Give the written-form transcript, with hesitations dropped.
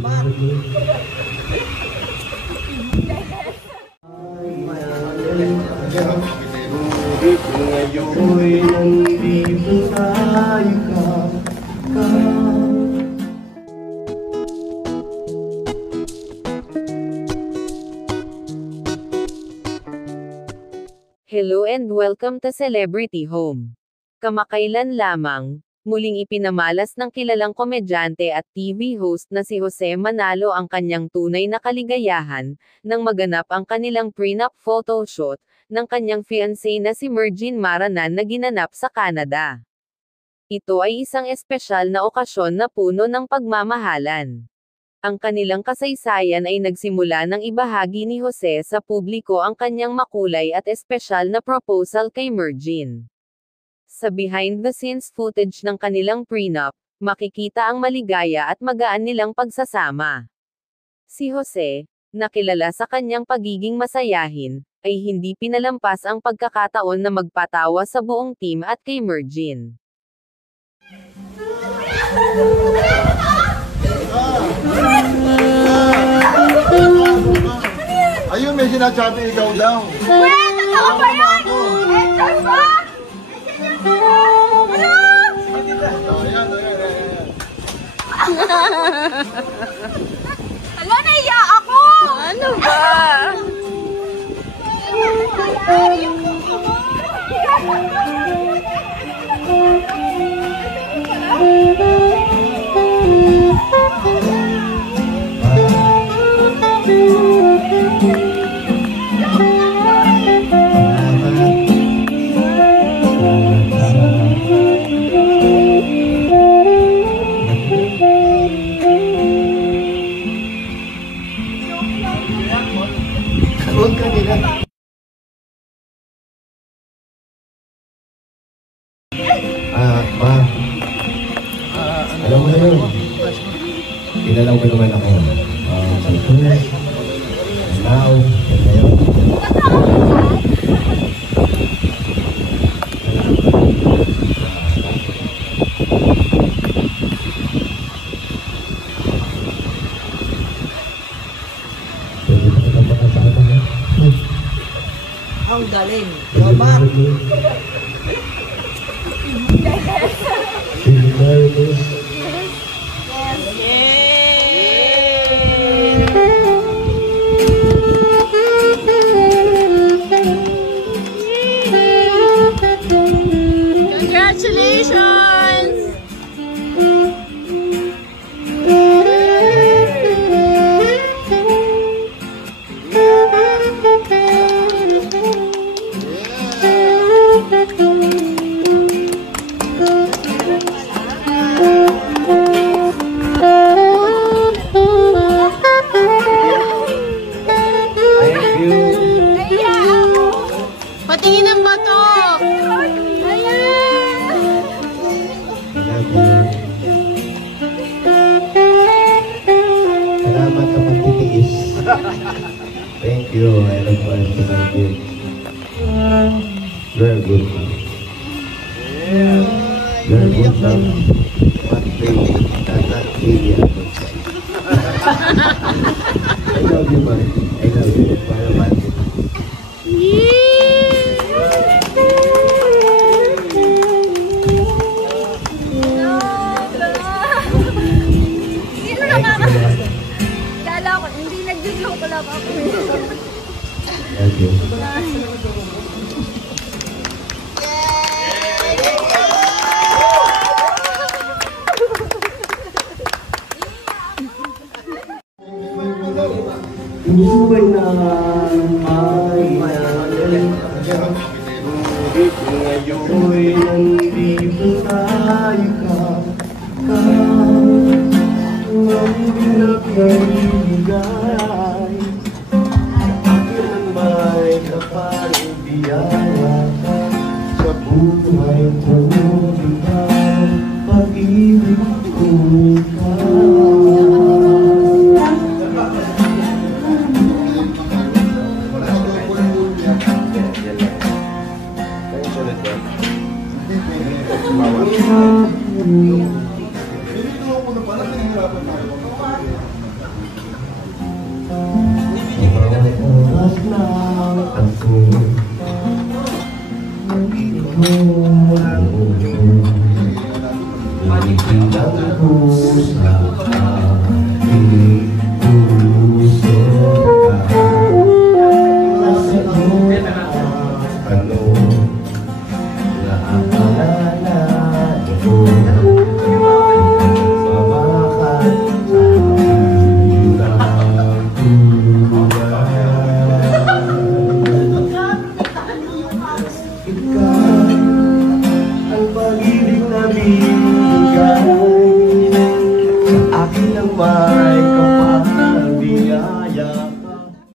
Ngayon'y nandito tayo ka. Hello and welcome to Celebrity Home. Kamakailan lamang, muling ipinamalas ng kilalang komedyante at TV host na si Jose Manalo ang kanyang tunay na kaligayahan, nang maganap ang kanilang prenup photoshoot, ng kanyang fiancé na si Mergine Maranan na ginanap sa Canada. Ito ay isang espesyal na okasyon na puno ng pagmamahalan. Ang kanilang kasaysayan ay nagsimula nang ibahagi ni Jose sa publiko ang kanyang makulay at espesyal na proposal kay Mergine. Sa behind-the-scenes footage ng kanilang prenup, makikita ang maligaya at magaan nilang pagsasama. Si Jose, na kilala sa kanyang pagiging masayahin, ay hindi pinalampas ang pagkakataon na magpatawa sa buong team at kay Mergine. Ayun, may sinasabi ikaw daw. Wait, totoo ba yun? Enter ba? Ano? Hala, naiya ako! Ano ba? Huwag ka nila. Ma. Alam mo na yun. Pinalaw mo naman ako. Sa tulis, now, yan na yun. Ang galing. Robert. Congratulations! Patingin ng bato! Salamat sa pagtitiis. Thank you. I love you. Thank you. Very good. Very good. But baby, that's not really a good sign. I love you, man. I love you. Para man. Kala ko, hindi nag-joke lang ako. Thank you. Buhay na ay ngunit ngayon'y nandito tayo ka. Ang pinagbibigay akin ang may kapaling biyaya sa buhay ko, ikaw, pag-ibig ko ikaw. oras lang ako. Ikaw lang, bilang ko sa